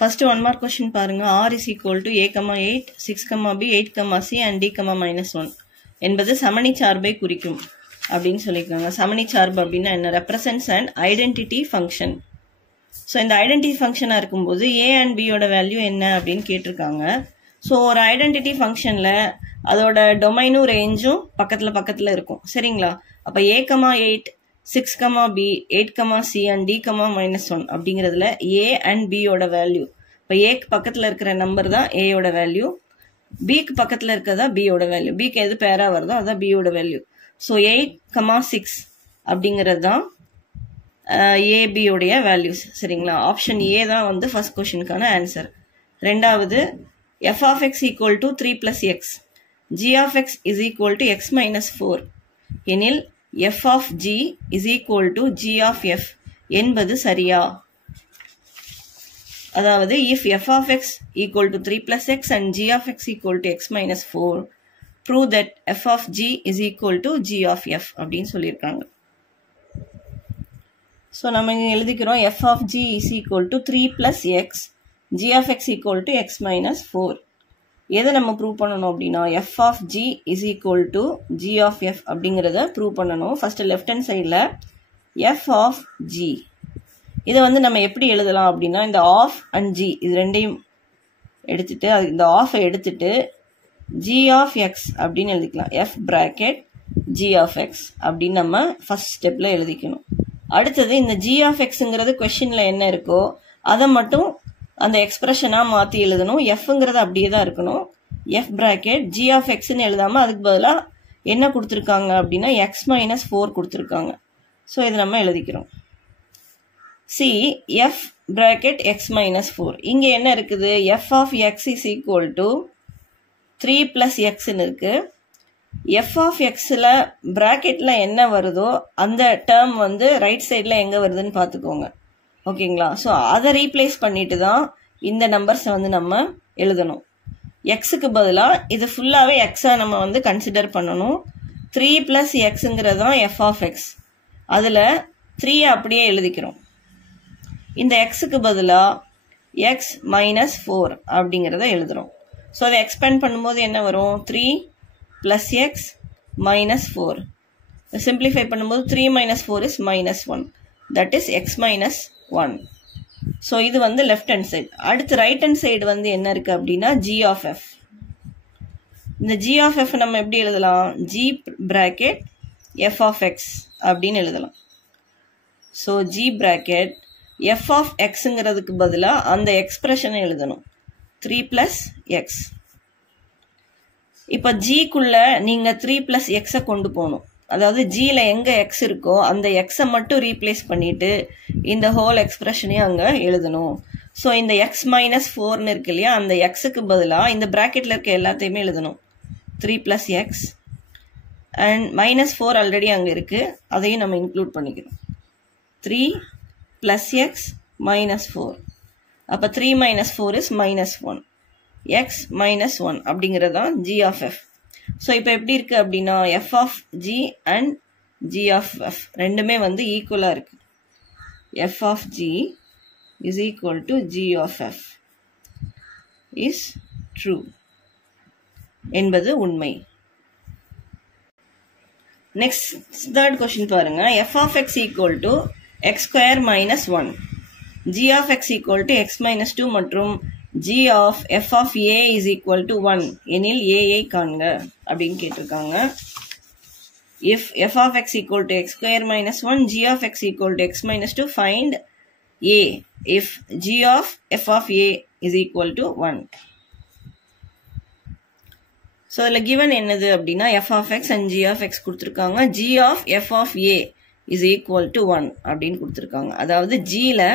First one more question பாருங்க. R is equal to a, 8, 6, b, 8, c and d, -1 என்பது சமணி சார்பை குறிக்கும் அப்படின்னு சொல்லிருக்காங்க. சமணி சார்பு அப்படின்னா என்ன? represents an identity function. So இந்த ஐடென்டிட்டி ஃபங்க்ஷனா இருக்கும்போது a and b யோட வேல்யூ என்ன அப்படின்னு கேட்டிருக்காங்க. ஸோ ஒரு ஐடென்டிட்டி ஃபங்க்ஷன்ல அதோட டொமைனும் ரேஞ்சும் பக்கத்துல இருக்கும். சரிங்களா? அப்ப a, 8, 6, b, 8, c and d, -1 அப்படிங்கிறதுல a and b யோட வேல்யூ. இப்போ ஏக்கு பக்கத்துல இருக்கிற நம்பர் தான் a யோட வேல்யூ, பிக்கு பக்கத்துல இருக்கிறதா b யோட வேல்யூ. பிக்கு எது பேரா வருதோ அதான் b யோட வேல்யூ. ஸோ 8, 6 அப்படிங்கிறது தான் ab உடைய வேல்யூஸ். சரிங்களா? ஆப்ஷன் ஏ தான் வந்து ஃபர்ஸ்ட் கொஸ்டினுக்கான ஆன்சர். ரெண்டாவது, f of x equal to 3 plus x, g of x is equal to x minus 4 எனில் f of g is equal to g of f என்பது சரியா? அதாவது if f of x equal to 3 plus x and g of x equal to x minus 4, prove that f of g is equal to g of f அப்படின்னு சொல்லியிருக்காங்க. So நம்ம இங்கே எழுதிக்கிறோம் f of g is equal to 3 plus x, g of x equal to x minus 4. எதை நம்ம prove பண்ணணும் அப்படின்னா f of g is equal to g of f அப்படிங்கிறத ப்ரூவ் பண்ணணும். ஃபர்ஸ்ட் லெஃப்ட் ஹேண்ட் சைடில் f of g இதை வந்து நம்ம எப்படி எழுதலாம் அப்படின்னா இந்த ஆஃப் அண்ட் g இது ரெண்டையும் எடுத்துட்டு இந்த ஆஃபை எடுத்துட்டு g of x அப்படின்னு எழுதிக்கலாம். f bracket g of x அப்படின்னு நம்ம ஃபர்ஸ்ட் ஸ்டெப்ல எழுதிக்கணும். அடுத்தது இந்த g of xங்கிறது கொஸ்டின்ல என்ன இருக்கோ அதை மட்டும் அந்த எக்ஸ்பிரஷனா மாத்தி எழுதணும். fங்கிறது அப்படியே தான் இருக்கணும். f bracket g of xன்னு எழுதாம அதுக்கு பதிலா என்ன கொடுத்துருக்காங்க அப்படின்னா x minus 4 கொடுத்துருக்காங்க. ஸோ இதை நம்ம எழுதிக்கிறோம். c f bracket x minus 4 இங்க என்ன இருக்குது? f of x is equal to 3 plus xன்னு இருக்கு. f of xல பிராக்கெட்ல என்ன வருதோ அந்த டேர்ம் வந்து ரைட் சைட்ல எங்க வருதுன்னு பார்த்துக்கோங்க. ஓகேங்களா? ஸோ அதை ரீப்ளேஸ் பண்ணிட்டு தான் இந்த நம்பர்ஸை வந்து நம்ம எழுதணும். எக்ஸுக்கு பதிலாக இது ஃபுல்லாகவே எக்ஸா நம்ம வந்து கன்சிடர் பண்ணணும். 3 plus எக்ஸுங்கிறது தான் f of x. அதில் 3 அப்படியே எழுதிக்கிறோம். இந்த எக்ஸுக்கு பதிலாக x minus 4 அப்படிங்கிறத எழுதுறோம். ஸோ அதை எக்ஸ்பேண்ட் பண்ணும்போது என்ன வரும்? 3 plus x minus 4. சிம்பிளிஃபை பண்ணும்போது 3 minus 4 is -1. That is x minus 1. So இது வந்து லெஃப்ட் ஹேண்ட் சைடு. அடுத்து ரைட் ஹேண்ட் சைடு வந்து என்ன இருக்கு அப்படின்னா g of f. இந்த g of f நம்ம எப்படி எழுதலாம்? g bracket f of x அப்படின்னு எழுதலாம். So g bracket f of xங்கிறதுக்கு பதிலாக அந்த எக்ஸ்பிரஷனை எழுதணும். 3 plus x. இப்போ ஜிக்குள்ள நீங்க 3 plus x கொண்டு போகணும். அதாவது ஜில எங்க எக்ஸ் இருக்கோ அந்த எக்ஸை மட்டும் ரீப்ளேஸ் பண்ணிட்டு இந்த ஹோல் எக்ஸ்பிரஷனையும் அங்க எழுதணும். ஸோ இந்த எக்ஸ் மைனஸ் 4ன்னு இருக்கு இல்லையா, அந்த எக்ஸுக்கு பதிலாக இந்த பிராக்கெட்ல இருக்க எல்லாத்தையுமே எழுதணும். 3 plus x அண்ட் -4 ஆல்ரெடி அங்க இருக்கு, அதையும் நம்ம இன்க்ளூட் பண்ணிக்கணும். 3 plus x minus 4. அப்ப 3 minus 4 is -1. x minus 1 அப்படிங்கிறது தான் g of f. ஸோ இப்போ எப்படி இருக்கு அப்படின்னா f of g and g of f ரெண்டுமே வந்து ஈக்குவலா இருக்கு. f of g is equal to g of f is true என்பது உண்மை. நெக்ஸ்ட் தேர்ட் கொஸ்டின் பாருங்க. f of x equal to x square minus 1, g of x equal to x minus 2 மற்றும் g of f of a is equal to 1 எனில் a ஐ காண்க அப்படின்னு கேட்டிருக்காங்க. if f of x equal to x square minus 1, g of x equal to x minus 2, find a if g of f of a is equal to 1. So இதில் given என்னது அப்படின்னா f of x and g of x கொடுத்துருக்காங்க. g of f of a is equal to 1 அப்படின்னு கொடுத்துருக்காங்க. அதாவது gல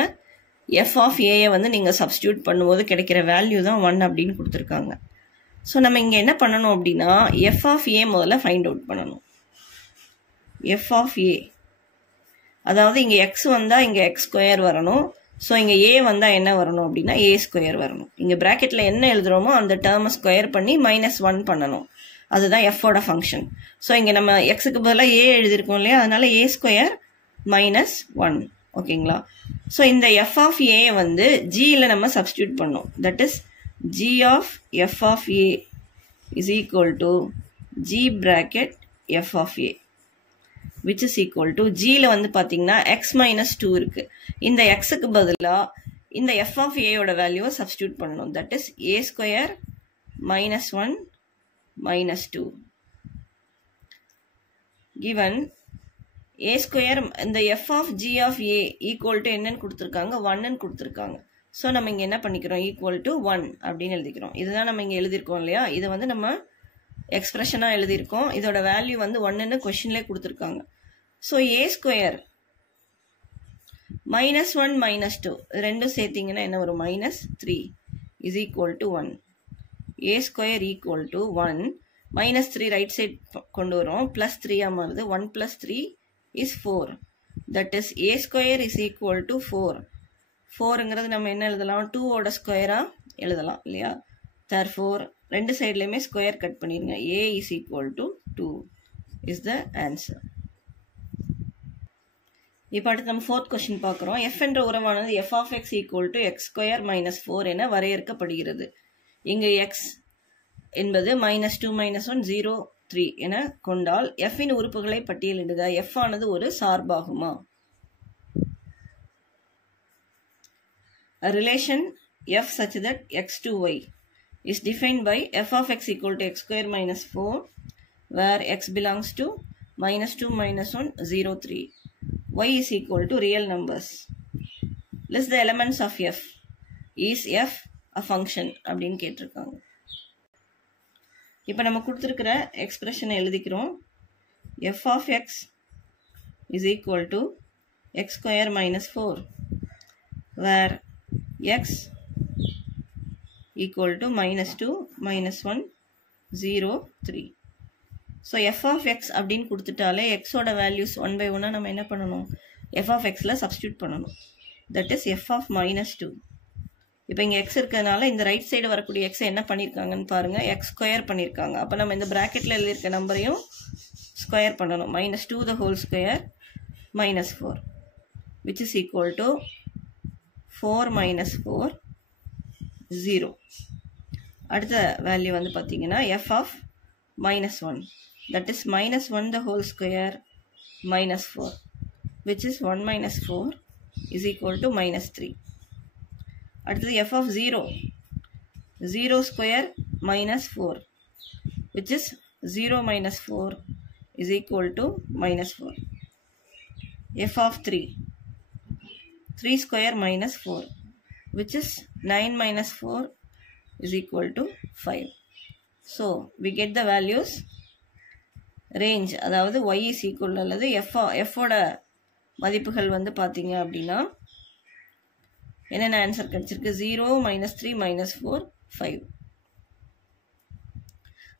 f of a வந்து நீங்க substitute பண்ணும்போது கிடைக்கிற வேல்யூ தான் 1 அப்படின்னு கொடுத்துருக்காங்க. ஸோ நம்ம இங்க என்ன பண்ணணும் அப்படின்னா f of a முதல்ல ஃபைண்ட் அவுட் பண்ணணும். f of a அதாவது இங்க x வந்தா இங்க x ஸ்கொயர் வரணும். ஸோ இங்க a வந்தா என்ன வரணும் அப்படின்னா a ஸ்கொயர் வரணும். இங்க பிராக்கெட்ல என்ன எழுதுறோமோ அந்த டேர்மை ஸ்கொயர் பண்ணி -1 பண்ணணும். அதுதான் f ஓட ஃபங்க்ஷன். ஸோ இங்க நம்ம xக்கு பதிலாக a எழுதிருக்கோம் இல்லையா, அதனால a ஸ்கொயர் -1. ஓகேங்களா? ஸோ இந்த எஃப் ஆஃப் ஏ வந்து ஜியில் நம்ம சப்ஸ்டியூட் பண்ணோம். That is G of F of A is equal to G bracket F of A which is equal to ஜியில் வந்து பார்த்தீங்கன்னா எக்ஸ் மைனஸ் 2 இருக்கு. இந்த எக்ஸுக்கு பதிலாக இந்த எஃப் ஆஃப் ஏயோட வேல்யூவை சப்ஸ்டியூட் பண்ணணும். That is A square minus 1 minus 2 given a square இந்த F of G of A equal to என்னன்னு கொடுத்துருக்காங்க, 1ன்னு கொடுத்துருக்காங்க. ஸோ நம்ம இங்கே என்ன பண்ணிக்கிறோம், ஈக்குவல் டு 1 அப்படின்னு எழுதிக்கிறோம். இதுதான் நம்ம இங்கே எழுதியிருக்கோம் இல்லையா, இதை வந்து நம்ம எக்ஸ்பிரஷனாக எழுதியிருக்கோம். இதோட வேல்யூ வந்து 1ன்னு கொஷின்லேயே கொடுத்துருக்காங்க. So A square minus 1 minus 2 ரெண்டும் சேர்த்திங்கன்னா என்ன வரும், minus 3 is equal to 1. A square equal to 1 minus 3 right side கொண்டு வரும், ப்ளஸ் 3 மாறுது. 1 + 3 is 4. That is a square is equal to 4. 4ங்கிறது நம்ம என்ன எழுதலாம், 2ஓட ஸ்கொயரா எழுதலாம் இல்லையா. therefore ரெண்டு சைட்லையுமே ஸ்கொயர் கட் பண்ணிருங்க. a is equal to 2 is the answer. இப்போ அடுத்து நம்ம ஃபோர்த் கொஸ்டின் பார்க்குறோம். f என்ற உறவானது f of x equal to x square minus 4 என வரையறுக்கப்படுகிறது. இங்கு x என்பது -2 -1 0 3 என கொண்டால் f இன் உறுப்புகளை பட்டியலிடுக. f ஆனது ஒரு சார்பாகுமா? A relation f such that x to y is defined by f of x equal to x square minus 4 where x belongs to -2 -1 0 3. y is equal to real numbers. List the elements of f. Is f a function அப்படின்னு கேட்டிருக்காங்க. இப்போ நம்ம கொடுத்துருக்கிற எக்ஸ்பிரஷனை எழுதிக்கிறோம். f of x is equal to x square minus 4 where x equal to -2 -1 0 3. So f of x அப்படின்னு கொடுத்துட்டாலே xோட values 1 by 1 நம்ம என்ன பண்ணணும், f of xல சப்ஸ்டியூட் பண்ணணும். That is f of -2. இப்போ இங்கே x இருக்கிறதுனால இந்த ரைட் சைடு வரக்கூடிய x என்ன பண்ணியிருக்காங்கன்னு பாருங்க, x ஸ்கொயர் பண்ணியிருக்காங்க. அப்போ நம்ம இந்த ப்ராக்கெட்டில் எழுதியிருக்க நம்பரையும் ஸ்கொயர் பண்ணணும். -2 the whole square -4 which is equal to 4 - 4 0. அடுத்த வேல்யூ வந்து பார்த்தீங்கன்னா f of -1 that is -1 the whole square -4 which is 1 - 4 is equal to -3. அடுத்தது f of 0 0 square -4 which is 0 - 4 is equal to -4. f of 3 3 square -4 which is 9 - 4 is equal to 5. So we get the values range, அதாவது y is equal அல்லது f ஓட மதிப்புகள் வந்து பார்த்தீங்க அப்படின்னா என்னென்ன answer கிடைச்சிருக்கு, 0 -3 -4 5.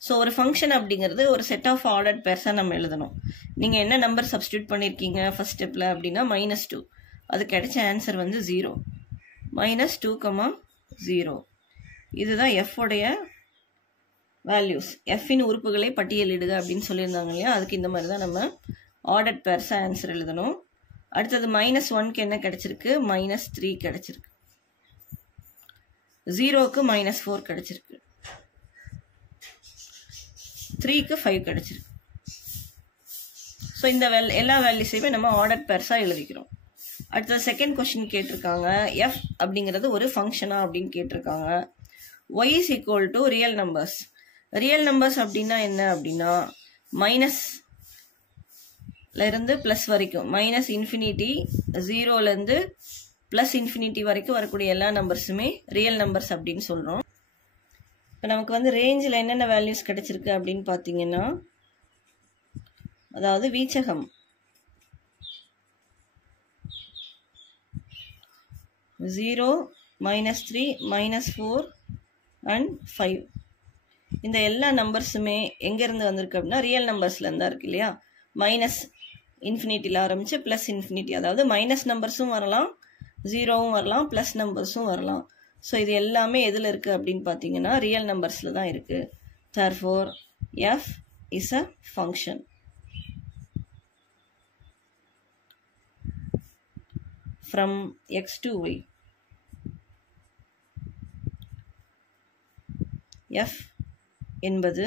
ஸோ ஒரு ஃபங்க்ஷன் அப்படிங்கிறது ஒரு செட் ஆஃப் ஆர்டர்ட் பேர்ஸாக நம்ம எழுதணும். நீங்கள் என்ன நம்பர் சப்ஸ்டியூட் பண்ணியிருக்கீங்க ஃபர்ஸ்ட் ஸ்டெப்பில் அப்படின்னா -2, அது கிடைச்ச ஆன்சர் வந்து 0 -2, 0. இதுதான் f உடைய வேல்யூஸ். f-இன் உறுப்புகளை பட்டியலிடுக அப்படின்னு சொல்லியிருந்தாங்க இல்லையா, அதுக்கு இந்த மாதிரி தான் நம்ம ஆர்டர்ட் பேர்ஸாக ஆன்சர் எழுதணும். அடுத்தது -1க்கு என்ன கிடைச்சிருக்கு, -3 கிடைச்சிருக்கு. 0க்கு -4 கிடைச்சிருக்கு. 3க்கு 5 கிடைச்சிருக்கு. ஸோ இந்த எல்லா வேல்யூஸையுமே நம்ம ஆர்டர்ட் பேர்ஸாக எழுதிக்கிறோம். அடுத்தது செகண்ட் கொஸ்டின் கேட்டிருக்காங்க, f அப்படிங்கிறது ஒரு ஃபங்க்ஷனா அப்படின்னு கேட்டிருக்காங்க. y is equal to real numbers. Real numbers அப்படின்னா என்ன அப்படின்னா மைனஸ்ல இருந்து பிளஸ் வரைக்கும், -∞ 0ல இருந்து +∞ வரைக்கும் வரக்கூடிய எல்லா நம்பர்ஸுமே ரியல் நம்பர்ஸ் அப்படின்னு சொல்றோம். இப்போ நமக்கு வந்து ரேஞ்சில் என்னென்ன வேல்யூஸ் கிடைச்சிருக்கு அப்படின்னு பார்த்தீங்கன்னா, அதாவது வீச்சகம் 0 -3 -4 and 5. இந்த எல்லா நம்பர்ஸுமே எங்கேருந்து வந்திருக்கு அப்படின்னா ரியல் நம்பர்ஸ்லேருந்து தான் இருக்கு இல்லையா. -∞ ஆரம்பிச்சு +∞, அதாவது மைனஸ் நம்பர்ஸும் வரலாம், 0வும் வரலாம், ப்ளஸ் நம்பர்ஸும் வரலாம். ஸோ இது எல்லாமே எதில் இருக்குது அப்படின்னு பார்த்தீங்கன்னா ரியல் நம்பர்ஸில் தான் இருக்குது. therefore f is a function. from x to y. f என்பது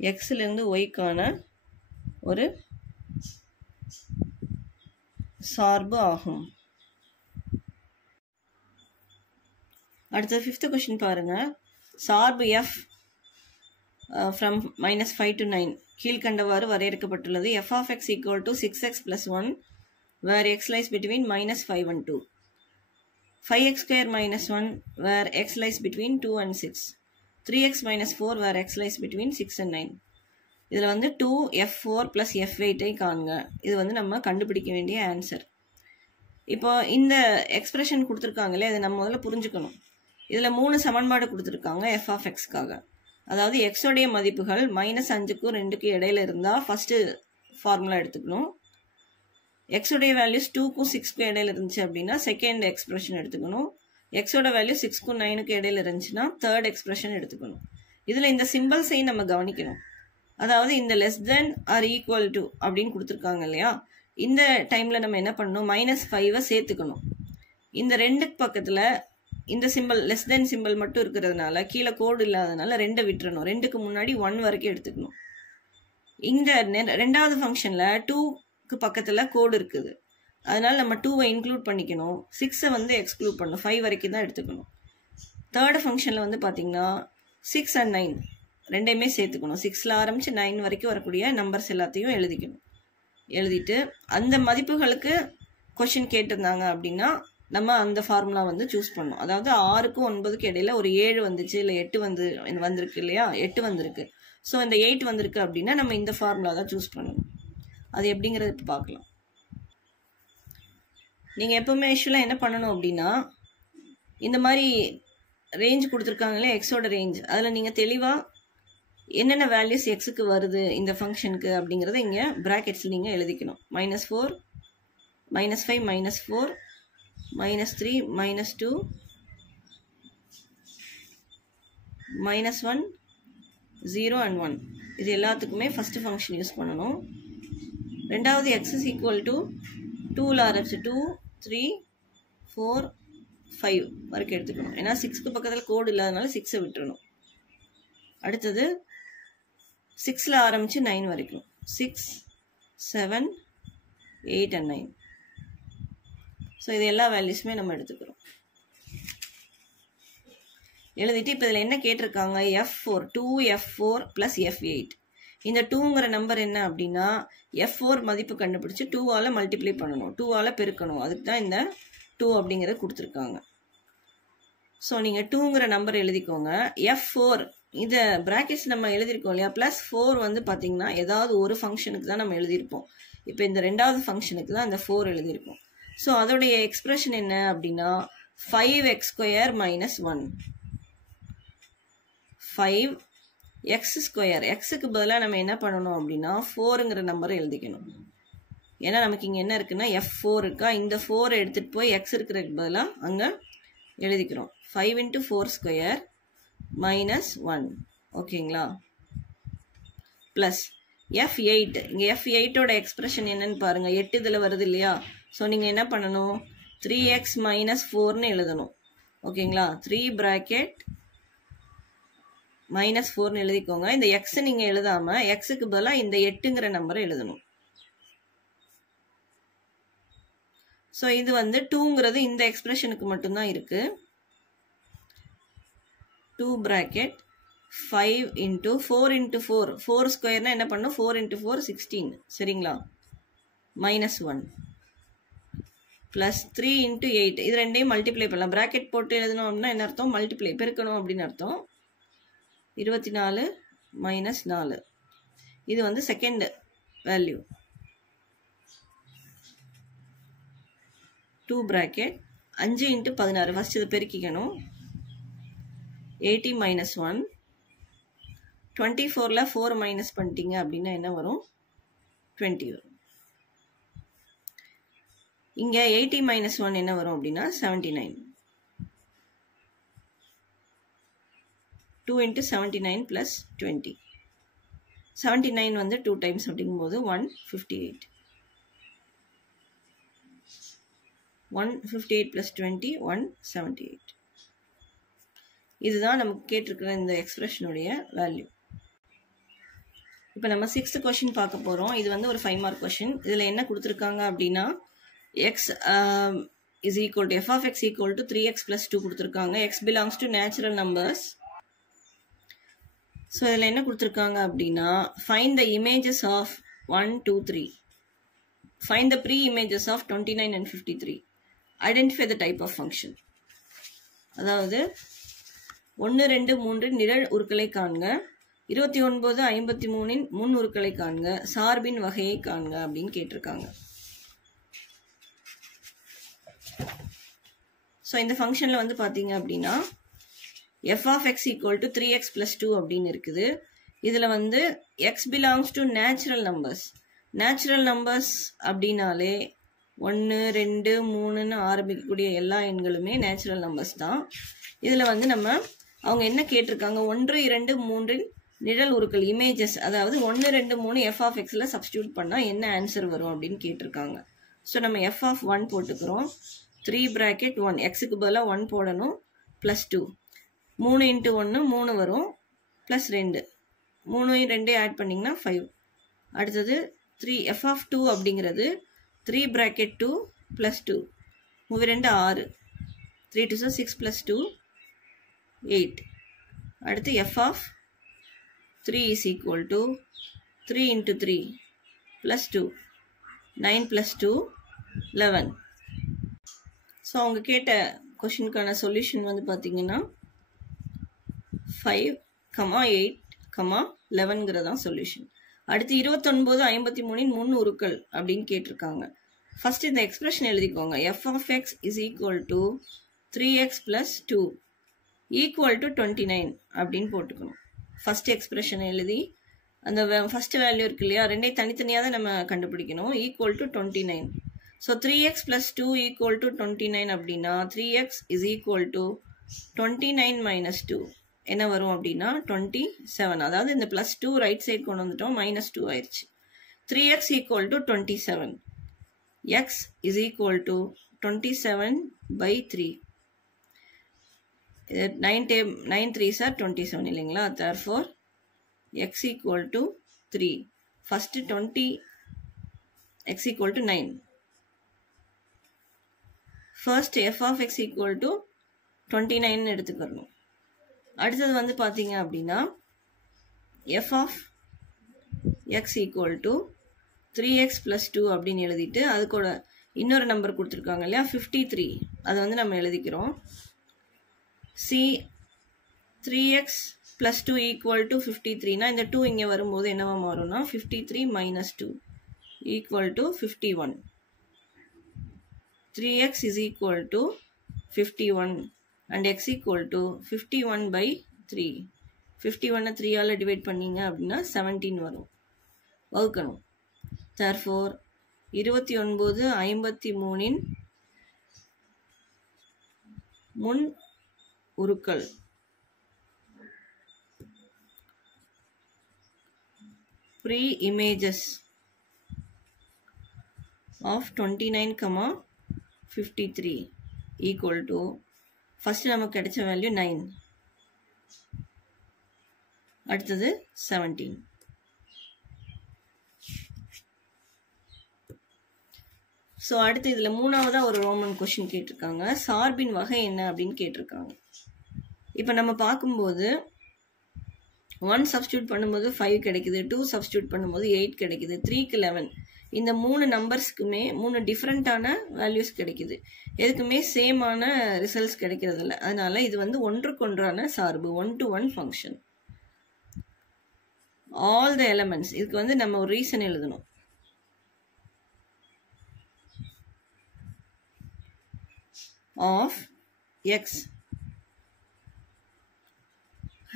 xலிருந்து yக்கான ஒரு சார்பு ஆகும். அடுத்த 5th question பாருங்க. சார்பு f from -5 to 9 கீழ்கண்டவாறு வரையறுக்கப்பட்டுள்ளது. f of x equal to 6x plus 1 where x lies between -5 and 2. 5x square minus 1 where x lies between 2 and 6. 3x minus 4 where x lies between 6 and 9. இதில் வந்து 2f4 plus f8 காண்க. இது வந்து நம்ம கண்டுபிடிக்க வேண்டிய ஆன்சர். இப்போ இந்த எக்ஸ்பிரஷன் கொடுத்துருக்காங்களே அதை நம்ம முதல்ல புரிஞ்சுக்கணும். இதில் 3 சமன்பாடு கொடுத்துருக்காங்க f of xக்காக. அதாவது x உடைய மதிப்புகள் -5க்கும் 2க்கும் இடையில இருந்தால் ஃபர்ஸ்ட் ஃபார்முலா எடுத்துக்கணும். x உடைய வேல்யூஸ் 2க்கும் 6க்கும் இடையில இருந்துச்சு அப்படின்னா செகண்ட் எக்ஸ்பிரஷன் எடுத்துக்கணும். x ஓட வேல்யூ 6க்கும் 9க்கும் இடையில இருந்துச்சுன்னா தேர்ட் எக்ஸ்பிரஷன் எடுத்துக்கணும். இதில் இந்த சிம்பிள்ஸையும் நம்ம கவனிக்கணும். அதாவது இந்த less than or equal to அப்படின்னு கொடுத்துருக்காங்க இல்லையா, இந்த டைமில் நம்ம என்ன பண்ணணும், -5 சேர்த்துக்கணும். இந்த 2க்கு பக்கத்தில் இந்த சிம்பிள் லெஸ் தென் சிம்பிள் மட்டும் இருக்கிறதுனால கீழே கோடு இல்லாதனால 2 விட்டுறணும். 2க்கு முன்னாடி 1 வரைக்கும் எடுத்துக்கணும். இந்த ரெண்டாவது ஃபங்க்ஷனில் 2க்கு பக்கத்தில் கோடு இருக்குது, அதனால நம்ம 2வை இன்க்ளூட் பண்ணிக்கணும். 6 வந்து எக்ஸ்க்ளூட் பண்ணணும். 5 வரைக்கும் தான் எடுத்துக்கணும். தேர்டு ஃபங்க்ஷனில் வந்து பார்த்தீங்கன்னா 6 and 9 ரெண்டையுமே சேர்த்துக்கணும். 6ல் ஆரம்பித்து 9 வரைக்கும் வரக்கூடிய நம்பர்ஸ் எல்லாத்தையும் எழுதிட்டு அந்த மதிப்புகளுக்கு கொஷின் கேட்டிருந்தாங்க அப்படின்னா நம்ம அந்த ஃபார்முலா வந்து சூஸ் பண்ணணும். அதாவது 6க்கும் 9க்கும் இடையில ஒரு 7 வந்துச்சு, இல்லை 8 வந்திருக்கு இல்லையா, 8 வந்திருக்கு. ஸோ இந்த 8 வந்திருக்கு அப்படின்னா நம்ம இந்த ஃபார்முலா தான் சூஸ் பண்ணணும். அது எப்படிங்கிறது இப்போ பார்க்கலாம். நீங்கள் எப்பவுமே யூஸ்வலாக என்ன பண்ணணும் அப்படின்னா, இந்த மாதிரி ரேஞ்ச் கொடுத்துருக்காங்களே எக்ஸோட ரேஞ்ச், அதில் நீங்கள் தெளிவாக என்னென்ன வேல்யூஸ் எக்ஸுக்கு வருது இந்த ஃபங்க்ஷனுக்கு அப்படிங்கிறத இங்கே ப்ராக்கெட்ஸில் நீங்கள் எழுதிக்கணும். -4, -5, -4, -3, -2, -1, 0 and 1. இது எல்லாத்துக்குமே ஃபர்ஸ்ட் ஃபங்க்ஷன் யூஸ் பண்ணணும். ரெண்டாவது x is equal to 2ல் ஆரம்பிச்சு 2, 3, 4, 5 வரைக்கும் எடுத்துக்கணும். ஏன்னா 6க்கு பக்கத்தில் கோடு இல்லாதனால 6ஐ விட்டுறணும். அடுத்தது 6ல் ஆரம்பிச்சு 9 வரைக்கும் 6, 7, 8 and 9. ஸோ இது எல்லா வேல்யூஸுமே நம்ம எடுத்துக்கிறோம். எழுதிட்டு இப்போ இதில் என்ன கேட்டிருக்காங்க, f4 2f4 + f8. இந்த 2ங்கிற நம்பர் என்ன அப்படின்னா f4 மதிப்பு கண்டுபிடிச்சு 2ஆல் மல்டிப்ளை பண்ணணும், 2ஆல் பெருக்கணும். அதுக்கு தான் இந்த 2 அப்படிங்கிறத கொடுத்துருக்காங்க. ஸோ நீங்கள் 2ங்கிற நம்பர் எழுதிக்கோங்க. f4 இதை ப்ராக்கெட்ஸ் நம்ம எழுதியிருக்கோம் இல்லையா, +4 வந்து பார்த்தீங்கன்னா ஏதாவது ஒரு ஃபங்க்ஷனுக்கு தான் நம்ம எழுதியிருப்போம். இப்போ இந்த ரெண்டாவது ஃபங்க்ஷனுக்கு தான் இந்த 4 எழுதியிருப்போம். ஸோ அதோடைய எக்ஸ்பிரஷன் என்ன அப்படின்னா 5x² - 1 5x². எக்ஸுக்கு பதிலாக நம்ம என்ன பண்ணணும் அப்படின்னா 4ங்கிற நம்பரை எழுதிக்கணும். ஏன்னா நமக்கு இங்கே என்ன இருக்குன்னா f4 இருக்கா, இந்த 4 எடுத்துகிட்டு போய் x இருக்கிறதுக்கு பதிலாக அங்கே எழுதிக்கிறோம். 5 × 4² - 1. ஓகேங்களா, ப்ளஸ் f8. இங்கே f8ஓட எக்ஸ்பிரஷன் என்னன்னு பாருங்கள், 8 இதில் வருது இல்லையா. ஸோ நீங்கள் என்ன பண்ணணும், 3x - 4ன்னு எழுதணும். ஓகேங்களா, 3 bracket -4ன்னு எழுதிக்கோங்க. இந்த x நீங்கள் எழுதாமல் எக்ஸுக்கு பதிலாக இந்த 8ங்கிற நம்பரை எழுதணும். ஸோ இது வந்து 2ங்கிறது இந்த எக்ஸ்பிரஷனுக்கு மட்டும்தான் இருக்குது. 2 bracket 5 × 4 × 4 4² என்ன பண்ணும், 4 × 4 16. சரிங்களா, -1 ப்ளஸ் 3 × 8. இது ரெண்டையும் மல்டிப்ளை பண்ணலாம். ப்ராக்கெட் போட்டு எழுதணும் அப்படின்னா என்ன அர்த்தம், மல்டிப்ளை பெருக்கணும் அப்படின்னு அர்த்தம். 24 - 4. இது வந்து செகண்ட் வேல்யூ. 2 bracket 5 × 16. ஃபர்ஸ்ட் இதை பெருக்கிக்கணும். 80 - 1. 24ல் 4 மைனஸ் பண்ணிட்டீங்க அப்படின்னா என்ன வரும், 20 வரும். இங்கே 80 - 1 என்ன வரும் அப்படின்னா 79. 2 × 79 + 20. 79 வந்து 2 டைம்ஸ் அப்படிங்கும்போது 158. 158 plus 20 178. இதுதான் நமக்கு கேட்டிருக்கிற இந்த எக்ஸ்பிரஷனுடைய வேல்யூ. இப்போ நம்ம 6th கொஸ்டின் பார்க்க போகிறோம். இது வந்து ஒரு 5 மார்க் கொஸ்டின். இதில் என்ன கொடுத்துருக்காங்க அப்படின்னா X is equal to f of x equal to 3x plus 2 கொடுத்துருக்காங்க. x belongs to natural numbers. So இதில் என்ன கொடுத்துருக்காங்க அப்படின்னா find the images of 1, 2, 3. Find the pre-images of 29 and 53. Identify the type of function. அதாவது 1, 2, 3 நிழல் உருக்களை காண்க, 29, 53 முன் உருக்களை காண்க, சார்பின் வகையை காண்க அப்படின்னு கேட்டிருக்காங்க. ஸோ இந்த ஃபங்க்ஷனில் வந்து பார்த்தீங்க அப்படின்னா f of x equal to 3x plus 2 அப்படின்னு இருக்குது. இதில் வந்து x belongs to natural numbers. Natural numbers அப்படின்னாலே 1, 2, 3ன்னு ஆரம்பிக்கக்கூடிய எல்லா எண்களுமே நேச்சுரல் நம்பர்ஸ் தான். இதில் வந்து அவங்க என்ன கேட்டிருக்காங்க, 1, 2, 3 நிழல் உருக்கள் இமேஜஸ், அதாவது 1, 2, 3 f of xல சப்ஸ்டியூட் பண்ணால் என்ன ஆன்சர் வரும் அப்படின்னு கேட்டிருக்காங்க. ஸோ நம்ம f of 1 போட்டுக்கிறோம். 3 bracket 1, xக்கு பதிலாக 1 போடணும், ப்ளஸ் 2, 3 into 1 3 வரும், ப்ளஸ் 2, 3 2 ஆட் பண்ணிங்கன்னா 5. அடுத்தது 3 f of 2 அப்படிங்கிறது 3 bracket 2 ப்ளஸ் 2, 3 2 6, 3 2 6 ப்ளஸ் 2 8. அடுத்து f of 3 is equal to 3 into 3 plus 2, 9 plus 2 11. So அவங்க கேட்ட கொஷினுக்கான சொல்யூஷன் வந்து பார்த்தீங்கன்னா 5, 8, 11ங்கிறதான் சொல்யூஷன். அடுத்து 29, 53 முன் உருக்கள் அப்படின்னு கேட்டிருக்காங்க. ஃபர்ஸ்ட் இந்த எக்ஸ்பிரஷன் எழுதிக்கோங்க. f of x is equal to 3x plus 2 equal to 29 அப்படின்னு போட்டுக்கணும். ஃபர்ஸ்ட் எக்ஸ்பிரஷன் எழுதி அந்த ஃபர்ஸ்ட் வேல்யூ இருக்கு இல்லையா, ரெண்டையும் தனித்தனியாக தான் நம்ம கண்டுபிடிக்கணும். Equal to 29. So 3x plus 2 equal to 29 அப்படின்னா 3x is equal to 29 minus 2 என்ன வரும் அப்படின்னா 27. அதாவது இந்த ப்ளஸ் 2 ரைட் சைட் கொண்டு வந்துட்டோம், மைனஸ் 2 ஆயிடுச்சு. 3x equal to 27. x is equal to 27 by 3. 9 3s are 27 இல்லைங்களா. therefore x equal to 3. first 20 x equal to 9. first f of x equal to 29 எடுத்துக்கணும். அடுத்தது வந்து பார்த்தீங்க அப்படின்னா f of x equal to 3x plus 2 அப்படின்னு எழுதிட்டு அது கூட இன்னொரு நம்பர் கொடுத்துருக்காங்க இல்லையா 53, அதை வந்து நம்ம எழுதிக்கிறோம். c 3x plus 2 equal to 53னா இந்த 2 இங்கே வரும்போது என்னவா மாறும்னா 53 minus 2 equal to 51. 3x is equal to 51 and x equal to 51 by 3. 51 3 all divide பண்ணீங்க அப்படின்னா 17 வரும், வகுக்கணும். therefore 29, 53 முன் உருக்கள் pre-images of 29, 53 equal to first நமக்கு கிடைச்ச வேல்யூ 9, அடுத்தது 17. ஸோ அடுத்து இதில் மூணாவதா ஒரு ரோமன் கொஷின் கேட்டிருக்காங்க. சார்பின் வகை என்ன அப்படின்னு கேட்டிருக்காங்க. இப்போ நம்ம பார்க்கும்போது 1 சப்ஸ்டியூட் பண்ணும்போது 5 கிடைக்குது, 2 சப்ஸ்டியூட் பண்ணும்போது 8 கிடைக்குது, 3க்கு 11. இந்த 3 நம்பர்ஸ்க்குமே 3 டிஃப்ரெண்ட்டான வேல்யூஸ் கிடைக்குது. எதுக்குமே சேமான ரிசல்ட்ஸ் கிடைக்கிறது இல்லை. அதனால இது வந்து ஒன்றுக்கொன்றான சார்பு, 1-to-1 function. All the elements, இதுக்கு வந்து நம்ம ஒரு ரீசன் எழுதணும். of x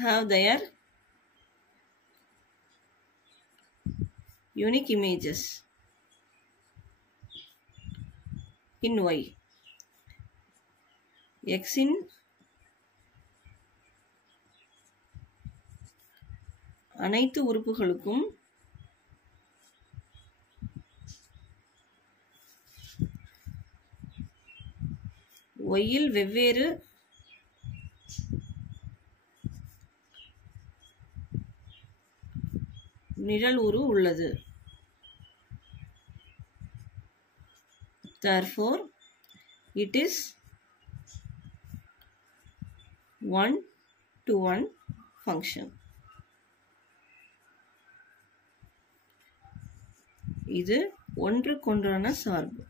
have their unique images in y. x in அனைத்து உறுப்புகளுக்கும் ஒய்யில் வெவ்வேறு நிழல் உரு உள்ளது. Therefore, it is 1-to-1 function. இது ஒன்றுக்கொன்றான சார்பு.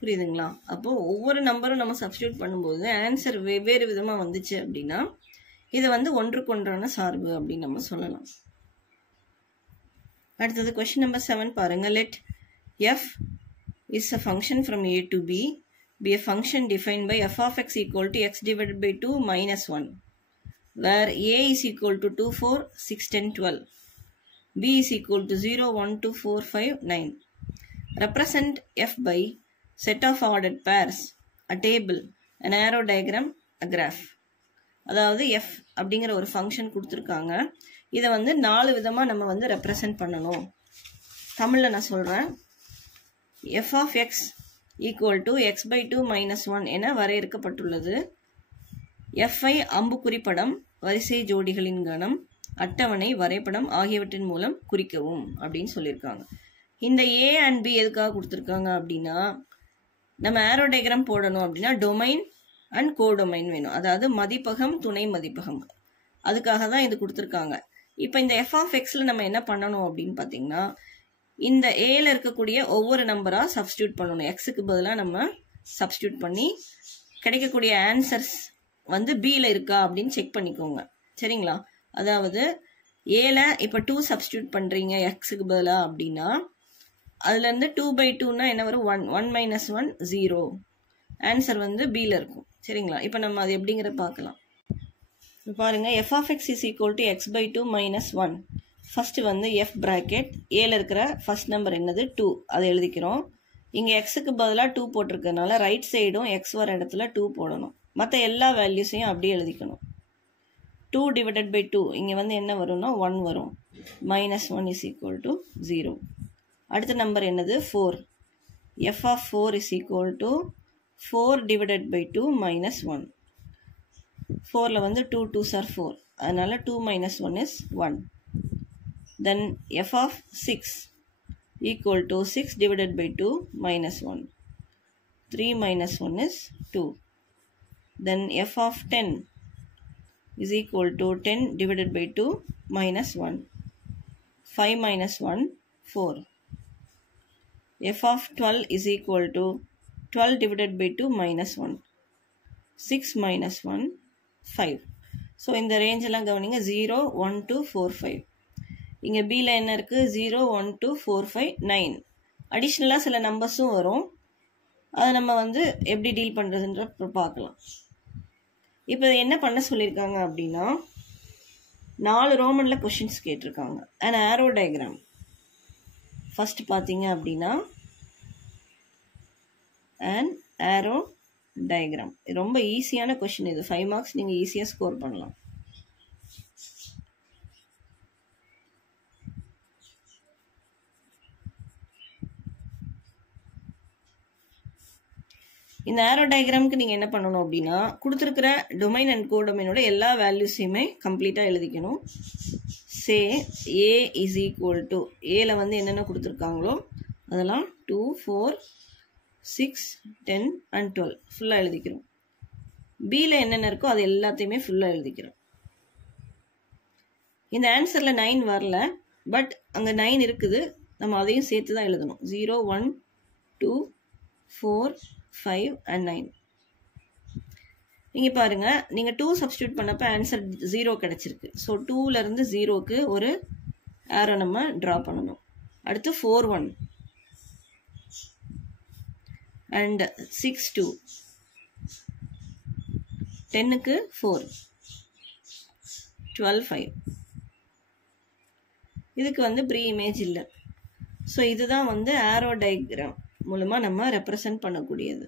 புரியுதுங்களா? அப்போ ஒவ்வொரு நம்பரும் நம்ம சப்ஸ்டியூட் பண்ணும்போது ஆன்சர் வெவ்வேறு விதமா வந்துச்சு அப்படின்னா இது வந்து ஒன்றுக்கொன்றான சார்பு அப்படின்னு நம்ம சொல்லலாம். அடுத்தது கொஸ்டின் நம்பர் 7 பாருங்க. Let f is a function from a to b be a function defined by f of x equal to x divided by 2 minus 1 where a is equal to 2, 4, 6, 10, 12. b is equal to 0, 1, 2, 4, 5, 9. Represent f by set of ordered pairs, a table, an arrow diagram, a graph. அதாவது f அப்படிங்கிற ஒரு function கொடுத்துருக்காங்க. இதை வந்து 4 விதமா நம்ம வந்து represent பண்ணணும். தமிழ்ல நான் சொல்றேன். f of x equal to x by 2 minus 1 என வரையறுக்கப்பட்டுள்ளது. f ஐ அம்புக்குறி படம், வரிசை ஜோடிகளின் கணம், அட்டவணை, வரைபடம் ஆகியவற்றின் மூலம் குறிக்கவும் அப்படின்னு சொல்லியிருக்காங்க. இந்த a and b எதுக்காக கொடுத்துருக்காங்க அப்படின்னா நம்ம ஆரோ டயக்ராம் போடணும் அப்படின்னா டொமைன் அண்ட் கோடொமைன் வேணும். அதாவது மதிப்பகம், துணை மதிப்பகம். அதுக்காக தான் இது கொடுத்துருக்காங்க. இப்போ இந்த எஃப் ஆஃப் எக்ஸில் நம்ம என்ன பண்ணணும் அப்படின்னு பார்த்தீங்கன்னா இந்த ஏல இருக்கக்கூடிய ஒவ்வொரு நம்பராக சப்ஸ்டியூட் பண்ணணும். எக்ஸுக்கு பதிலாக நம்ம சப்ஸ்டியூட் பண்ணி கிடைக்கக்கூடிய ஆன்சர்ஸ் வந்து பியில் இருக்கா அப்படின்னு செக் பண்ணிக்கோங்க. சரிங்களா? அதாவது ஏல இப்போ 2 சப்ஸ்டியூட் பண்ணுறீங்க எக்ஸுக்கு பதிலாக அப்படின்னா அதுலேருந்து 2/2னா என்ன வரும்? 1 minus 1 0. ஆன்சர் வந்து பியில் இருக்கும். சரிங்களா? இப்போ நம்ம அது எப்படிங்கிற பார்க்கலாம். பாருங்க, f of x is equal to x by 2 minus 1. First வந்து f bracket ஏல இருக்கிற ஃபர்ஸ்ட் நம்பர் என்னது 2 அதை எழுதிக்கிறோம். இங்கே எக்ஸுக்கு பதிலாக 2 போட்டிருக்கனால ரைட் சைடும் எக்ஸ் வர இடத்துல 2 போடணும். மற்ற எல்லா வேல்யூஸையும் அப்படியே எழுதிக்கணும். 2 divided by 2 இங்கே வந்து என்ன வரும்னா 1 வரும். -1 is equal to 0. அடுத்த நம்பர் என்னது 4. f of 4 is equal to 4 divided by 2 minus 1. 4ல வந்து 2 2s are 4. அதனால 2 minus 1 is 1. Then f of 6 equal to 6 divided by 2 minus 1. 3 minus 1 is 2. Then f of 10 is equal to 10 divided by 2 minus 1. 5 minus 1, 4. f of 12 is equal to 12 divided by 2 minus 1. 6 minus 1, 5. So, இந்த range எல்லாம் கவனிங்க 0, 1, 2, 4, 5. இங்க Bல என்ன இருக்கு? 0, 1, 2, 4, 5, 9. அடிஷனலாக சில நம்பர்ஸும் வரும். அதை நம்ம வந்து எப்படி டீல் பண்ணுறதுன்ற பார்க்கலாம். இப்போ என்ன பண்ண சொல்லியிருக்காங்க அப்படின்னா 4 ரோமனில் கொஷின்ஸ் கேட்டிருக்காங்க. அண்ட் ஆரோ டயக்ராம் ஃபர்ஸ்ட் பார்த்தீங்க அப்படின்னா அண்ட் ஆரோ டயக்ராம் ரொம்ப ஈஸியான கொஷின். இது 5 மார்க்ஸ் நீங்கள் ஈஸியாக ஸ்கோர் பண்ணலாம். இந்த ஆரோ டயக்ராமுக்கு நீங்கள் என்ன பண்ணணும் அப்படின்னா கொடுத்துருக்கிற டொமைன் அண்ட் கோடொமைனோட எல்லா வேல்யூஸையுமே கம்ப்ளீட்டாக எழுதிக்கணும். சே ஏ இஸ் ஈக்குவல் டு ஏல வந்து என்னென்ன கொடுத்துருக்காங்களோ அதெல்லாம் 2, 4, 6, 10 and 12 ஃபுல்லாக எழுதிக்கிறோம். பியில் என்னென்ன இருக்கோ அது எல்லாத்தையுமே ஃபுல்லாக எழுதிக்கிறோம். இந்த ஆன்சரில் 9 வரல, பட் அங்கே 9 இருக்குது. நம்ம அதையும் சேர்த்து தான் எழுதணும். 0, 1, 2, 4, 5 and 9. இங்கே பாருங்க, நீங்கள் 2 சப்ஸ்டியூட் பண்ணப்போ ஆன்சர் 0 கிடைச்சிருக்கு. ஸோ 2லேருந்து 0க்கு ஒரு ஆரோ நம்ம ட்ரா பண்ணணும். அடுத்து 4, 1 and 6, 2. 10க்கு 4, 12, 5. இதுக்கு வந்து ப்ரீ இமேஜ் இல்லை. ஸோ இதுதான் வந்து ஆரோ டயக்ராம் மூலமாக நம்ம ரெப்ரசன்ட் பண்ணக்கூடியது.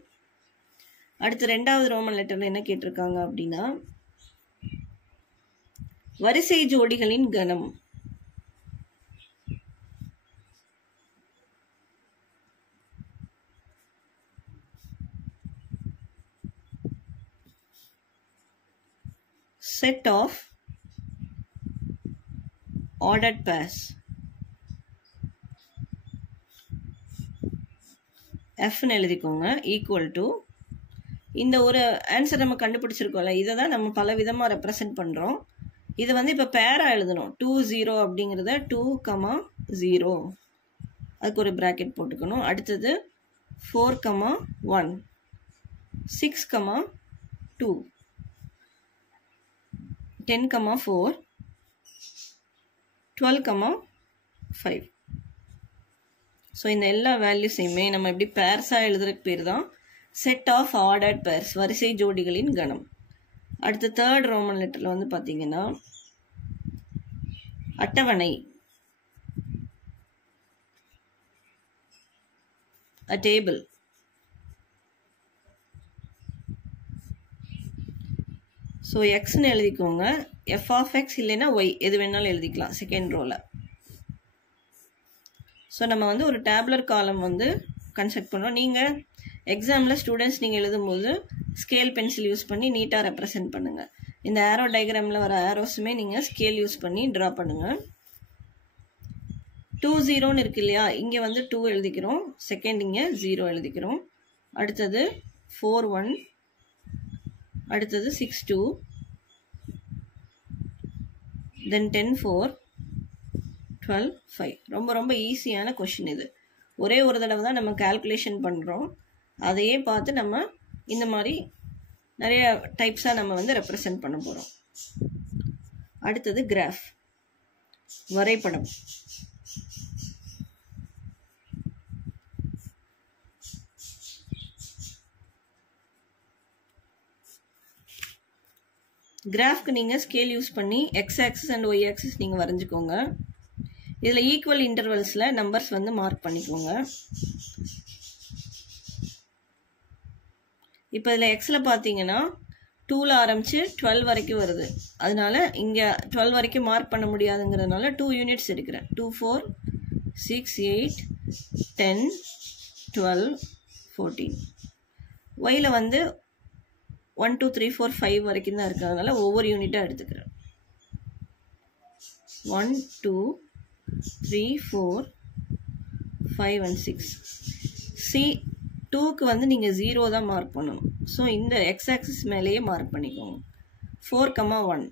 அடுத்து 2வது ரோமன் லெட்டரில் என்ன கேட்டிருக்காங்க அப்படின்னா வரிசை ஜோடிகளின் கணம். Set of ordered pairs. F ன்னு எழுதிக்கோங்க ஈக்குவல் டு இந்த ஒரு ஆன்சர் நம்ம கண்டுபிடிச்சிருக்கோம்ல, இதை தான் நம்ம பல விதமாக ரெப்ரசன்ட் பண்ணுறோம். இது வந்து இப்போ பேராக எழுதணும். 2 0 அப்படிங்கிறத 2, 0 அதுக்கு ஒரு ப்ராக்கெட் போட்டுக்கணும். அடுத்தது 4, 1 6, 2 10, 4 12, 5. ஸோ இந்த எல்லா வேல்யூஸையுமே நம்ம எப்படி பேர்ஸாக எழுதுறதுக்கு பேர் தான் செட் ஆஃப் ஆர்டர்ட் பேர்ஸ், வரிசை ஜோடிகளின் கணம். அடுத்து தேர்ட் ரோமன் லெட்டரில் வந்து பார்த்தீங்கன்னா அட்டவணை, a table. ஸோ எக்ஸ்ன்னு எழுதிக்கோங்க. எஃப் ஆஃப் எக்ஸ் இல்லைன்னா ஒய் எது வேணாலும் எழுதிக்கலாம் செகண்ட் ரோவில். ஸோ நம்ம வந்து ஒரு டேப்லர் காலம் வந்து கன்ஸ்ட்ரக்ட் பண்ணுறோம். நீங்கள் எக்ஸாமில் ஸ்டூடெண்ட்ஸ் நீங்கள் எழுதும்போது ஸ்கேல் பென்சில் யூஸ் பண்ணி நீட்டாக ரெப்ரசென்ட் பண்ணுங்கள். இந்த ஆரோ டயக்ராமில் வர ஆரோஸுமே நீங்கள் ஸ்கேல் யூஸ் பண்ணி ட்ரா பண்ணுங்கள். 2 0ன்னு இருக்கு இல்லையா, இங்கே வந்து 2 எழுதிக்கிறோம், செகண்ட் இங்கே 0 எழுதிக்கிறோம். அடுத்தது 4 1, அடுத்தது 6 2, தென் 10 4, 12 5. ரொம்ப ரொம்ப ஈஸியான கொஷின் இது. ஒரே ஒரு தடவை தான் நம்ம கால்குலேஷன் பண்ணுறோம். அதையே பார்த்து நம்ம இந்த மாதிரி நிறைய டைப்ஸாக நம்ம வந்து ரெப்ரசன்ட் பண்ண போகிறோம். அடுத்தது கிராஃப், வரைபடம். கிராஃப்க்கு நீங்கள் ஸ்கேல் யூஸ் பண்ணி X axis and Y axis நீங்கள் வரைஞ்சிக்கோங்க. இதில் ஈக்குவல் இன்டர்வல்ஸில் நம்பர்ஸ் வந்து மார்க் பண்ணிக்கோங்க. இப்போ இதில் எக்ஸில் பார்த்தீங்கன்னா 2ல் ஆரம்பித்து 12 வரைக்கும் வருது. அதனால இங்கே 12 வரைக்கும் மார்க் பண்ண முடியாதுங்கிறதுனால 2 யூனிட்ஸ் எடுக்கிறேன். 2 4 6 8 10 12 14. ஒயில் வந்து 1 2 3 4 5 வரைக்கும் தான் இருக்கிறதுனால ஒவ்வொரு யூனிட்டாக எடுத்துக்கிறேன். 1 2 3 4 5 and 6. சி 2க்கு வந்து நீங்கள் 0 தான் மார்க் பண்ணணும். ஸோ இந்த எக்ஸ் ஆக்சிஸ் மேலேயே மார்க் பண்ணிக்கோங்க. 4, 1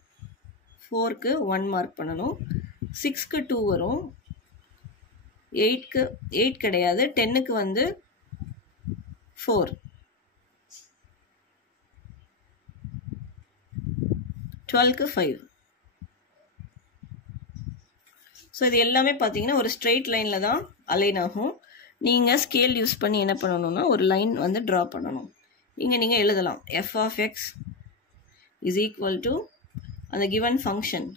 4க்கு 1 மார்க் பண்ணணும். 6க்கு 2 வரும். 8க்கு 8 கிடையாது, 10க்கு வந்து 4, 12க்கு 5. ஸோ இது எல்லாமே பார்த்தீங்கன்னா ஒரு ஸ்ட்ரெயிட் லைனில் தான் அலைன் ஆகும். நீங்கள் ஸ்கேல் யூஸ் பண்ணி என்ன பண்ணணும்னா ஒரு லைன் வந்து ட்ரா பண்ணணும். இங்கே நீங்கள் எழுதலாம் F of X is equal to அந்த கிவன் ஃபங்க்ஷன்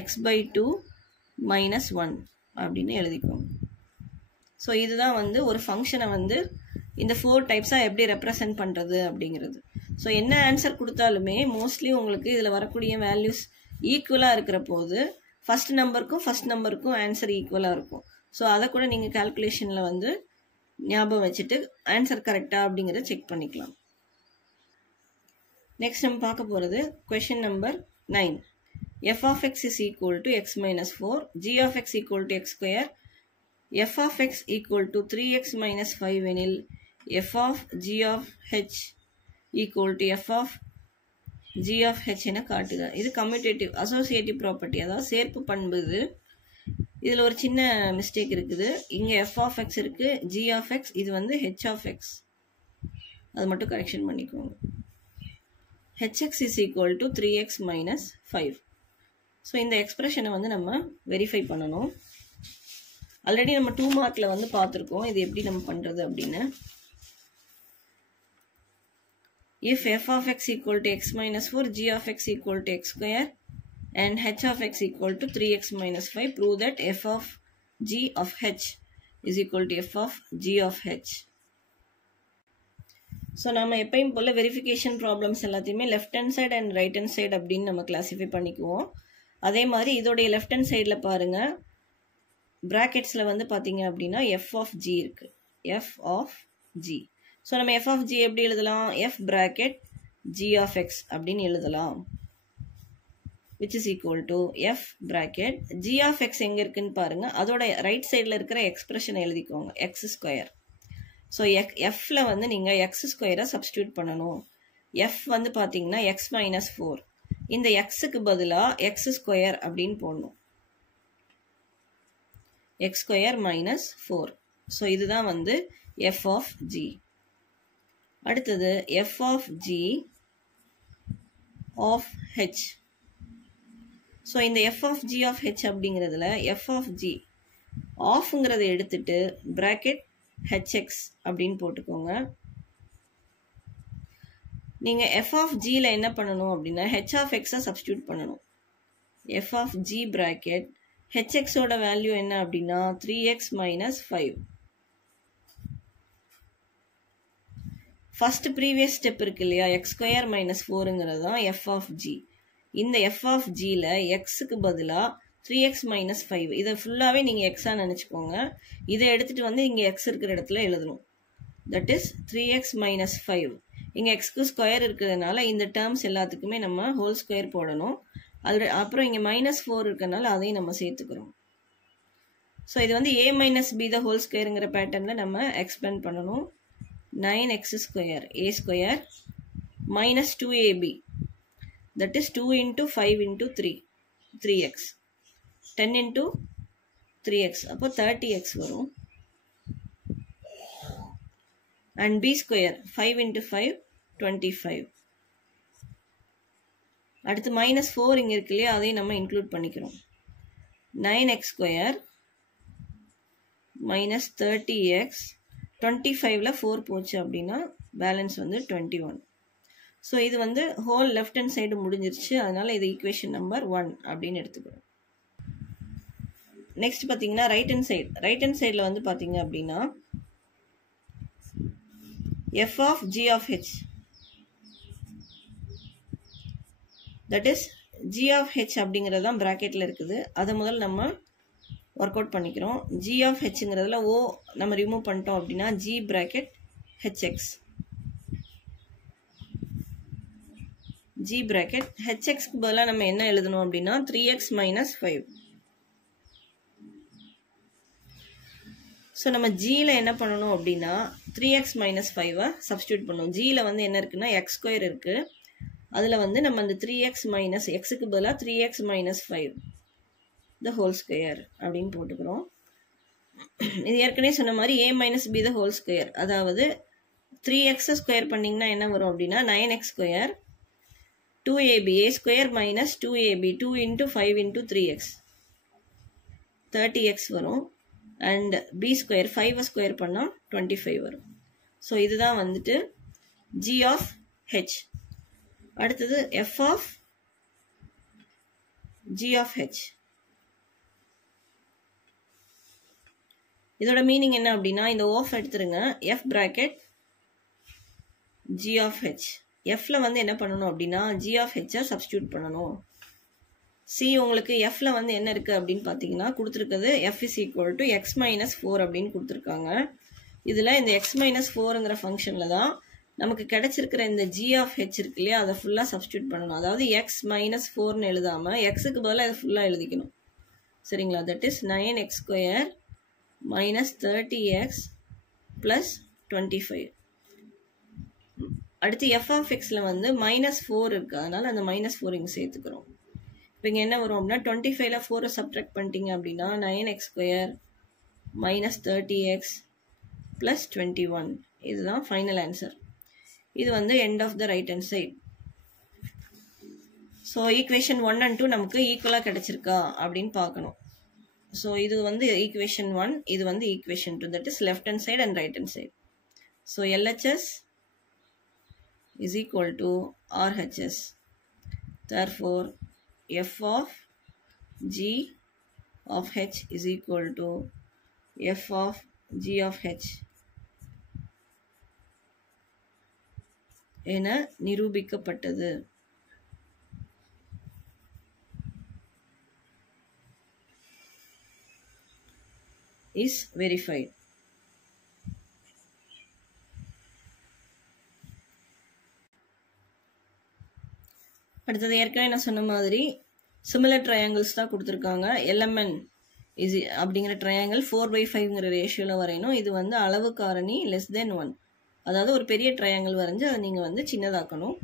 x/2 - 1 அப்படின்னு எழுதிக்கோங்க. ஸோ இதுதான் வந்து ஒரு ஃபங்க்ஷனை வந்து இந்த 4 டைப்ஸாக எப்படி ரெப்ரசன்ட் பண்ணுறது அப்படிங்கிறது. ஸோ என்ன ஆன்சர் கொடுத்தாலுமே மோஸ்ட்லி உங்களுக்கு இதில் வரக்கூடிய வேல்யூஸ் ஈக்குவலாக இருக்கிற போது ஃபஸ்ட் நம்பருக்கும் ஆன்சர் ஈக்குவலாக இருக்கும். ஸோ அதை கூட நீங்கள் கால்குலேஷனில் வந்து ஞாபகம் வச்சுட்டு ஆன்சர் கரெக்டாக அப்படிங்கிறத செக் பண்ணிக்கலாம். நெக்ஸ்ட் நம்ம பார்க்க போகிறது question number 9. f of x is equal to x minus 4, g of x equal to x square, f of x equal to 3x minus 5 எனில் f of g of h equal to f of g of h என காட்டுக. இது commutative associative property, அதாவது சேர்ப்பு பண்பு. இதில் ஒரு சின்ன mistake இருக்குது. இங்கே f of x இருக்குது, g of x, இது வந்து h of x. அது மட்டும் கரெக்ஷன் பண்ணிக்கோங்க. hx is equal to 3x minus 5. So இந்த எக்ஸ்பிரஷனை வந்து நம்ம வெரிஃபை பண்ணணும். ஆல்ரெடி நம்ம 2 மார்க்கில் வந்து பார்த்துருக்கோம் இது எப்படி நம்ம பண்ணுறது அப்படின்னு. If f of x equal to x minus 4, g of x equal to x square and h of x equal to 3x minus 5, prove that f of g of h is equal to f of g of h. So நம்ம எப்பயும் போல் verification problems எல்லாத்தையுமே left hand side and right hand side அப்படின்னு நம்ம classify பண்ணிக்குவோம். அதே மாதிரி இதோடைய left hand சைடில் பாருங்கள், ப்ராக்கெட்ஸில் வந்து பார்த்தீங்க அப்படின்னா எஃப் ஆஃப் ஜி இருக்குது. F of G. ஸோ நம்ம எஃப் ஆஃப் ஜி எப்படி எழுதலாம்? F bracket G of X அப்படின்னு எழுதலாம். Which is equal to F bracket G of X எங்கே இருக்குன்னு பாருங்கள், அதோட ரைட் சைடில் இருக்கிற எக்ஸ்பிரஷனை எழுதிக்கோங்க, எக்ஸ் ஸ்கொயர். ஸோ எஃப்ல வந்து நீங்கள் எக்ஸ் ஸ்கொயரை சப்ஸ்டியூட் பண்ணணும். எஃப் வந்து பார்த்தீங்கன்னா எக்ஸ் மைனஸ் 4. இந்த எக்ஸுக்கு பதிலாக எக்ஸ் ஸ்கொயர் அப்படின்னு போடணும். X square minus 4. ஸோ இதுதான் வந்து எஃப் ஆஃப் ஜி. அடுத்தது F of G of H. So இந்த F of G of H அப்படிங்கிறதுல எஃப் ஆஃப் ஜி ஆஃப்ங்கிறத எடுத்துட்டு ப்ராக்கெட் ஹெச்எக்ஸ் அப்படின்னு போட்டுக்கோங்க. நீங்கள் எஃப் ஆஃப் ஜியில் என்ன பண்ணணும் அப்படின்னா ஹெச் ஆஃப் எக்ஸை சப்ஸ்டியூட் பண்ணணும். எஃப் ஆஃப் ஜி ப்ராக்கெட் ஹெச்எக்ஸோட வேல்யூ என்ன அப்படின்னா 3x minus 5. First previous step இருக்கு இல்லையா, எக்ஸ் ஸ்கொயர் மைனஸ் 4ங்கிறது தான் எஃப் ஆஃப் ஜி. இந்த எஃப் ஆஃப் ஜியில் எக்ஸுக்கு பதிலாக 3x மைனஸ் 5, இதை ஃபுல்லாகவே நீங்கள் எக்ஸாக நினச்சிக்கோங்க. இதை எடுத்துகிட்டு வந்து இங்கே எக்ஸ் இருக்கிற இடத்துல எழுதணும். That is 3x minus 5. இங்கே எக்ஸ்க்கு ஸ்கொயர் இருக்கிறதுனால இந்த டேர்ம்ஸ் எல்லாத்துக்குமே நம்ம ஹோல் ஸ்கொயர் போடணும். அதில் அப்புறம் இங்கே மைனஸ் 4 இருக்கிறதுனால அதையும் நம்ம சேர்த்துக்கிறோம். ஸோ இது வந்து a minus b the whole ஸ்கொயருங்கிற பேட்டர்னில் நம்ம எக்ஸ்பேண்ட் பண்ணணும். 9x square a square minus 2ab. That is 2 into 5 into 3, 3x. 10 into 3x, அப்போ 30x வரும். And b square 5 into 5, 25. அடுத்து மைனஸ் 4 இங்கே இருக்கு இல்லையா, அதையும் நம்ம இன்க்ளூட் பண்ணிக்கிறோம். 9x square minus 30x. 25ல் 4 போச்சு அப்படின்னா பேலன்ஸ் வந்து 21. ஸோ இது வந்து ஹோல் லெஃப்ட் ஹேண்ட் சைடு முடிஞ்சிருச்சு. அதனால இது ஈக்குவேஷன் நம்பர் 1 அப்படின்னு எடுத்துக்கிறோம். நெக்ஸ்ட் பார்த்தீங்கன்னா right hand side. Right hand சைடில் வந்து பார்த்தீங்க அப்படின்னா F of G of H, that is G of H அப்படிங்கிறது தான் ப்ராக்கெட்டில் இருக்குது. அதை முதல்ல நம்ம ஒர்க் அவுட் பண்ணிக்கிறோம். ஜி ஆஃப் ஹெச்ங்கிறதுல ஓ நம்ம ரிமூவ் பண்ணிட்டோம் அப்படின்னா G bracket H x. G bracket ஹெச்எக்ஸ்க்கு பதிலாக நம்ம என்ன எழுதணும் அப்படின்னா 3x மைனஸ் 5. ஸோ நம்ம ஜியில் என்ன பண்ணணும் அப்படின்னா 3x மைனஸ் 5 சப்ஸ்டியூட் பண்ணணும். ஜியில் வந்து என்ன இருக்குன்னா எக்ஸ் ஸ்கொயர் இருக்குது. அதில் வந்து நம்ம அந்த 3x மைனஸ் எக்ஸுக்கு பதிலாக 3x minus 5 the whole square அப்படின்னு போட்டுக்கிறோம். இது ஏற்கனவே சொன்ன மாதிரி a minus b the whole square, அதாவது 3x ஸ்கொயர் பண்ணிங்கன்னா என்ன வரும் அப்படின்னா 9x square 2ab. a square minus 2ab, 2 into 5 into 3x, 30x வரும். அண்ட் b ஸ்கொயர் 5 ஸ்கொயர் பண்ணால் 25 வரும். ஸோ இதுதான் வந்துட்டு g ஆஃப் h. அடுத்தது f of g of h. இதோட மீனிங் என்ன அப்படின்னா இந்த ஓஃப் எடுத்துருங்க, f bracket g of h. fல வந்து என்ன பண்ணணும் அப்படின்னா g ஆஃப் h சப்ஸ்டியூட் பண்ணணும். சி உங்களுக்கு எஃப்ல வந்து என்ன இருக்கு அப்படின்னு பார்த்தீங்கன்னா கொடுத்துருக்குது f is equal to X minus 4 அப்படின்னு கொடுத்துருக்காங்க. இதில் இந்த எக்ஸ் மைனஸ் 4ங்கிற ஃபங்க்ஷனில் தான் நமக்கு கிடைச்சிருக்கிற இந்த g ஆஃப் ஹெச் இருக்கு இல்லையா, அதை ஃபுல்லாக சப்ஸ்டியூட் பண்ணணும். அதாவது எக்ஸ் மைனஸ் 4ன்னு எழுதாமல் எக்ஸுக்கு பதிலாக அதை ஃபுல்லாக எழுதிக்கணும். சரிங்களா? That is 9x square minus 30x plus 25. அடுத்து எஃப் ஆஃப் எக்ஸில் வந்து மைனஸ் 4 இருக்குது, அதனால் அந்த மைனஸ் 4 இங்கே சேர்த்துக்கிறோம். இப்போ இங்கே என்ன வரும் அப்படின்னா 25ல் 4 சப்ட்ராக்ட் பண்ணிட்டீங்க அப்படின்னா 9x square minus 30x plus 21. இதுதான் ஃபைனல் ஆன்சர். இது வந்து end of the right hand side. So equation 1 and 2 நமக்கு ஈக்குவலாக கிடைச்சிருக்கா அப்படின்னு பார்க்கணும். ஸோ இது வந்து ஈக்குவேஷன் 1, இது வந்து equation 2, that is left hand side and right hand side. So LHS is equal to RHS. Therefore, f of g of h is equal to f of g of h. என நிரூபிக்கப்பட்டது. Is verified. அடுத்தது ஏற்கனவே நான் சொன்ன மாதிரி similar triangles தான் கொடுத்துருக்காங்க. LMN is அப்படிங்கிற triangle 4/5ங்கிற ரேஷியோவில் வரையணும். இது வந்து அளவு காரணி <1, அதாவது ஒரு பெரிய ட்ரையாங்கிள் வரைஞ்சி அதை நீங்கள் வந்து சின்னதாக்கணும்.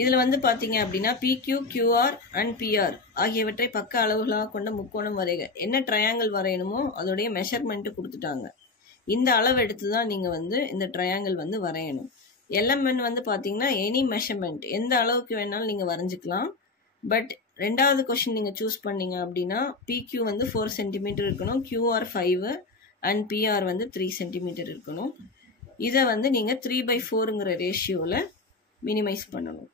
இதில் வந்து பார்த்தீங்க அப்படின்னா PQ, QR அண்ட் PR ஆகியவற்றை பக்க அளவுகளாக கொண்ட முக்கோணம் வரைக. என்ன ட்ரையாங்கிள் வரையணுமோ அதோடைய மெஷர்மெண்ட்டு கொடுத்துட்டாங்க. இந்த அளவு எடுத்து தான் நீங்கள் வந்து இந்த ட்ரையாங்கிள் வந்து வரையணும். LMN வந்து பார்த்தீங்கன்னா எனி மெஷர்மெண்ட், எந்த அளவுக்கு வேணாலும் நீங்கள் வரைஞ்சிக்கலாம். பட் ரெண்டாவது கொஸ்டின் நீங்கள் சூஸ் பண்ணீங்க அப்படின்னா PQ வந்து 4 சென்டிமீட்டர் இருக்கணும், QR 5 அண்ட் PR வந்து 3 சென்டிமீட்டர் இருக்கணும். இதை வந்து நீங்கள் 3/4ங்கிற ரேஷியோவில் மினிமைஸ் பண்ணணும்.